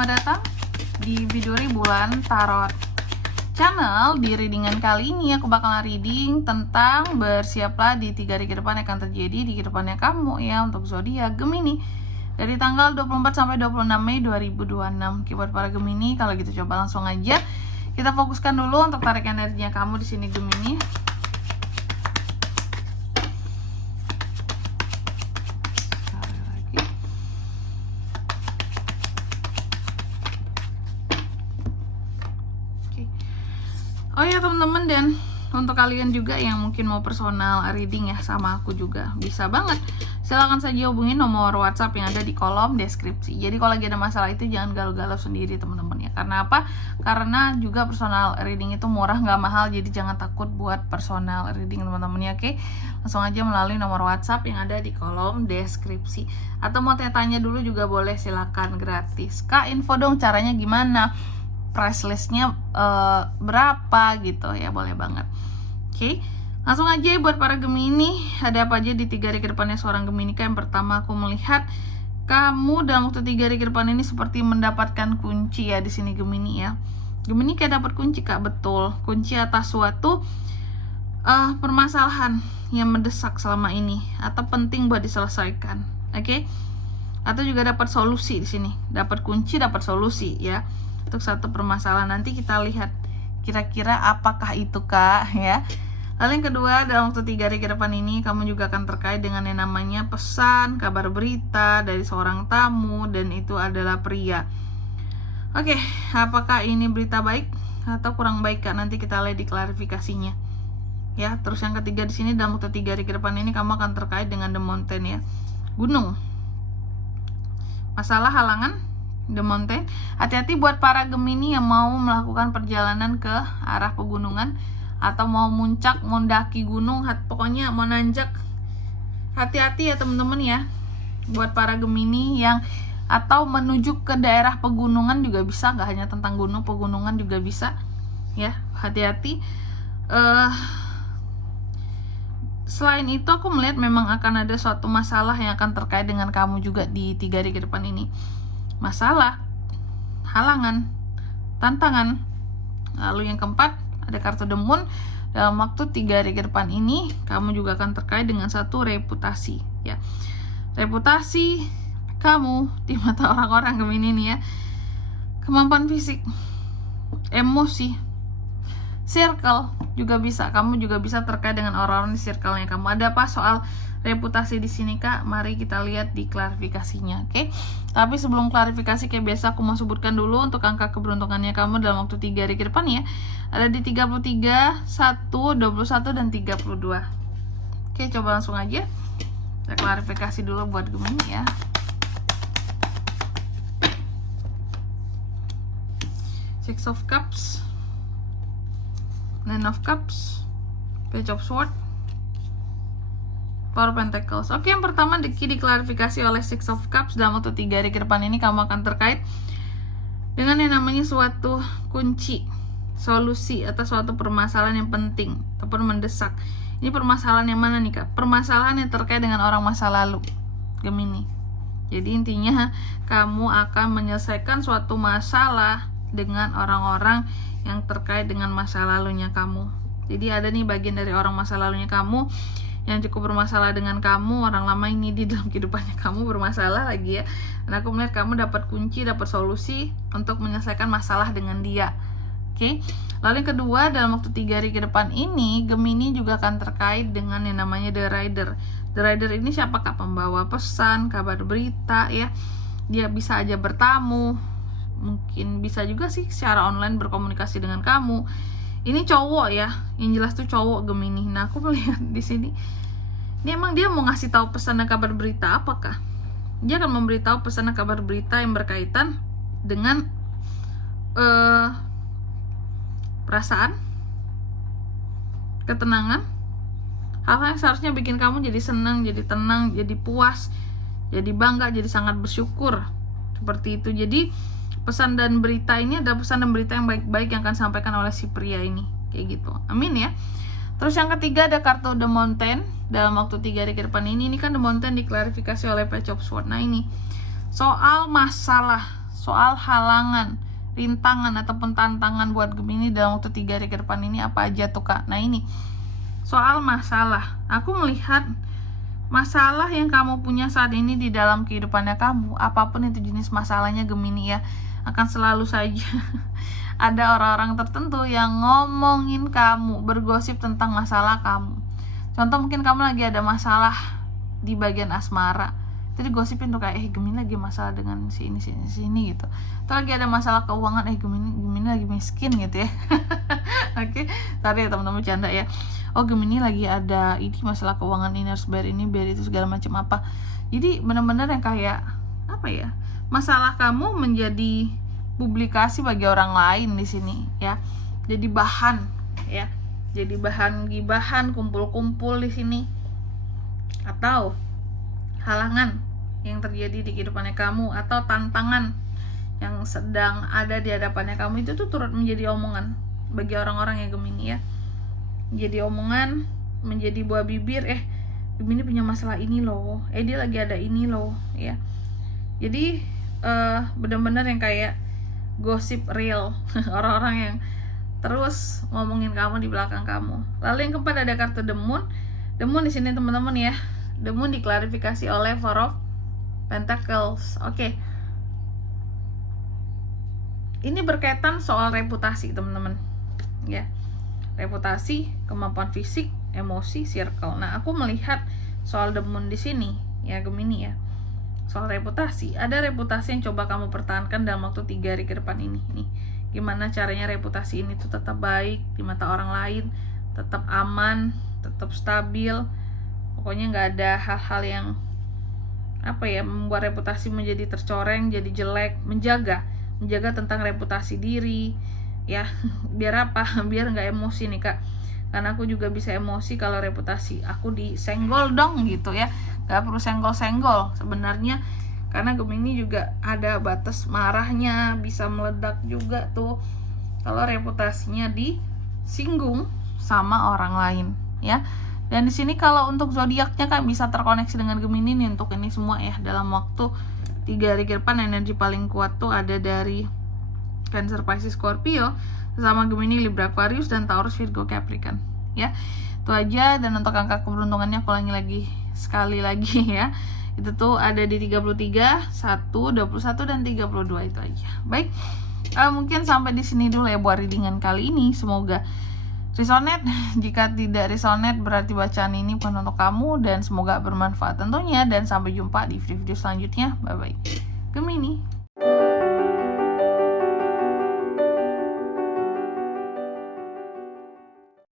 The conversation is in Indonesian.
selamat datang di Biduri Bulan Tarot Channel. Di readingan kali ini aku bakalan reading tentang bersiaplah di 3 hari ke depan akan terjadi di kedepannya kamu ya, untuk zodiak Gemini dari tanggal 24 sampai 26 Mei 2026. Buat para Gemini, kalau gitu coba langsung aja kita fokuskan dulu untuk tarik energinya kamu di sini Gemini. Oh ya teman-teman, dan untuk kalian juga yang mungkin mau personal reading ya sama aku juga bisa banget. Silahkan saja hubungi nomor WhatsApp yang ada di kolom deskripsi. Jadi kalau lagi ada masalah itu jangan galau-galau sendiri teman-teman ya. Karena apa? Karena juga personal reading itu murah nggak mahal. Jadi jangan takut buat personal reading teman-teman ya. Oke, langsung aja melalui nomor WhatsApp yang ada di kolom deskripsi. Atau mau tanya dulu juga boleh, silakan, gratis. Kak, info dong caranya gimana? Price listnya berapa gitu ya, boleh banget. Oke, langsung aja buat para Gemini, ada apa aja di 3 hari ke depannya seorang Gemini. Yang pertama aku melihat kamu dalam waktu 3 hari ke depan ini seperti mendapatkan kunci ya di sini Gemini ya. Gemini kayak dapat kunci Kak, betul. Kunci atas suatu permasalahan yang mendesak selama ini atau penting buat diselesaikan. Oke? Atau juga dapat solusi di sini. Dapat kunci, dapat solusi ya. Untuk satu permasalahan, nanti kita lihat kira-kira apakah itu Kak ya. Lalu yang kedua, dalam waktu 3 hari ke depan ini kamu juga akan terkait dengan yang namanya pesan, kabar berita dari seorang tamu, dan itu adalah pria. Oke, apakah ini berita baik atau kurang baik Kak? Nanti kita lihat di klarifikasinya ya. Terus yang ketiga di sini, dalam waktu 3 hari ke depan ini kamu akan terkait dengan The Mountain ya, gunung. Masalah halangan The Mountain. Hati-hati buat para Gemini yang mau melakukan perjalanan ke arah pegunungan atau mau muncak, mendaki gunung, pokoknya mau nanjak. Hati-hati ya teman-teman ya. Buat para Gemini yang atau menuju ke daerah pegunungan juga bisa, gak hanya tentang gunung, pegunungan juga bisa ya. Hati-hati. Selain itu aku melihat memang akan ada suatu masalah yang akan terkait dengan kamu juga di 3 hari ke depan ini. Masalah, halangan, tantangan. Lalu yang keempat ada kartu The Moon. Dalam waktu 3 hari ke depan ini kamu juga akan terkait dengan satu reputasi ya. Reputasi kamu di mata orang-orang Gemini nih ya. Kemampuan fisik, emosi, circle juga bisa. Kamu juga bisa terkait dengan orang-orang di circle-nya kamu. Ada apa soal reputasi di sini Kak? Mari kita lihat di klarifikasinya. Oke. Tapi sebelum klarifikasi kayak biasa aku mau sebutkan dulu untuk angka keberuntungannya kamu dalam waktu 3 hari ke depan ya. Ada di 33, 1, 21 dan 32. Oke, coba langsung aja kita klarifikasi dulu buat Gemini ya. Six of Cups, Nine of Cups, Page of Swords, Four of Pentacles. Oke, yang pertama diklarifikasi oleh Six of Cups. Dalam waktu 3 hari ke depan ini kamu akan terkait dengan yang namanya suatu kunci, solusi atau suatu permasalahan yang penting ataupun mendesak. Ini permasalahan yang mana nih Kak? Permasalahan yang terkait dengan orang masa lalu Gemini. Jadi intinya kamu akan menyelesaikan suatu masalah dengan orang-orang yang terkait dengan masa lalunya kamu. Jadi ada nih bagian dari orang masa lalunya kamu yang cukup bermasalah dengan kamu. Orang lama ini di dalam kehidupannya kamu bermasalah lagi ya. Dan aku melihat kamu dapat kunci, dapat solusi untuk menyelesaikan masalah dengan dia. Oke. Lalu yang kedua, dalam waktu 3 hari ke depan ini Gemini juga akan terkait dengan yang namanya The Rider. The Rider ini siapakah? Pembawa pesan, kabar berita ya. Dia bisa aja bertamu, mungkin bisa juga sih secara online berkomunikasi dengan kamu. Ini cowok ya, yang jelas tuh cowok Gemini. Nah, aku melihat di sini, ini emang dia mau ngasih tahu pesan dan kabar berita apakah? Dia akan memberitahu pesan dan kabar berita yang berkaitan dengan perasaan, ketenangan, hal-hal yang seharusnya bikin kamu jadi senang, jadi tenang, jadi puas, jadi bangga, jadi sangat bersyukur. Seperti itu. Jadi pesan dan berita ini adalah pesan dan berita yang baik-baik yang akan disampaikan oleh si pria ini, kayak gitu. Amin ya. Terus yang ketiga ada kartu The Mountain. Dalam waktu 3 hari ke depan ini kan The Mountain diklarifikasi oleh Page of Swords. Nah ini soal masalah, soal halangan, rintangan ataupun tantangan buat Gemini dalam waktu 3 hari ke depan ini apa aja tuh Kak? Nah ini soal masalah, aku melihat masalah yang kamu punya saat ini di dalam kehidupannya kamu, apapun itu jenis masalahnya Gemini ya, akan selalu saja ada orang-orang tertentu yang ngomongin kamu, bergosip tentang masalah kamu. Contoh mungkin kamu lagi ada masalah di bagian asmara, itu digosipin tuh kayak Gemini lagi masalah dengan si ini gitu. Atau lagi ada masalah keuangan, Gemini lagi miskin gitu ya. Oke, tadi ya teman-teman canda ya. Oh Gemini lagi ada ini masalah keuangan, ini harus bayar ini, bayar itu segala macam apa. Jadi benar-benar yang kayak apa ya, masalah kamu menjadi publikasi bagi orang lain di sini ya. Jadi bahan ya, jadi bahan gibahan, kumpul-kumpul di sini. Atau halangan yang terjadi di kehidupannya kamu, atau tantangan yang sedang ada di hadapannya kamu, itu tuh turut menjadi omongan bagi orang-orang yang Gemini ya. Jadi omongan, menjadi buah bibir, Gemini punya masalah ini loh, dia lagi ada ini loh ya. Jadi benar-benar yang kayak gosip real orang-orang yang terus ngomongin kamu di belakang kamu. Lalu yang keempat ada kartu The Moon. The Moon di sini teman-teman ya, The Moon diklarifikasi oleh Four of Pentacles. Oke. Ini berkaitan soal reputasi teman-teman ya. Reputasi, kemampuan fisik, emosi, circle. Nah, aku melihat soal The Moon di sini ya Gemini ya. Soal reputasi, ada reputasi yang coba kamu pertahankan dalam waktu 3 hari ke depan ini. Nih, gimana caranya reputasi ini tuh tetap baik di mata orang lain, tetap aman, tetap stabil. Pokoknya nggak ada hal-hal yang membuat reputasi menjadi tercoreng, jadi jelek. Menjaga tentang reputasi diri ya. Biar apa? Biar nggak emosi nih Kak, karena aku juga bisa emosi kalau reputasi aku disenggol dong gitu ya. Nggak perlu senggol-senggol sebenarnya, karena Gemini juga ada batas marahnya, bisa meledak juga tuh kalau reputasinya disinggung sama orang lain ya. Dan di sini kalau untuk zodiaknya Kak bisa terkoneksi dengan Gemini nih untuk ini semua ya. Dalam waktu 3 hari ke depan energi paling kuat tuh ada dari Cancer, Pisces, Scorpio, sama Gemini, Libra, Aquarius, dan Taurus, Virgo, Capricorn ya. Itu aja. Dan untuk angka keberuntungannya aku ulangi sekali lagi ya, itu tuh ada di 33, 1, 21, dan 32. Itu aja. Baik, mungkin sampai di sini dulu ya buat readingan kali ini. Semoga resonate. Jika tidak resonate berarti bacaan ini bukan untuk kamu, dan semoga bermanfaat tentunya. Dan sampai jumpa di video selanjutnya. Bye bye Gemini.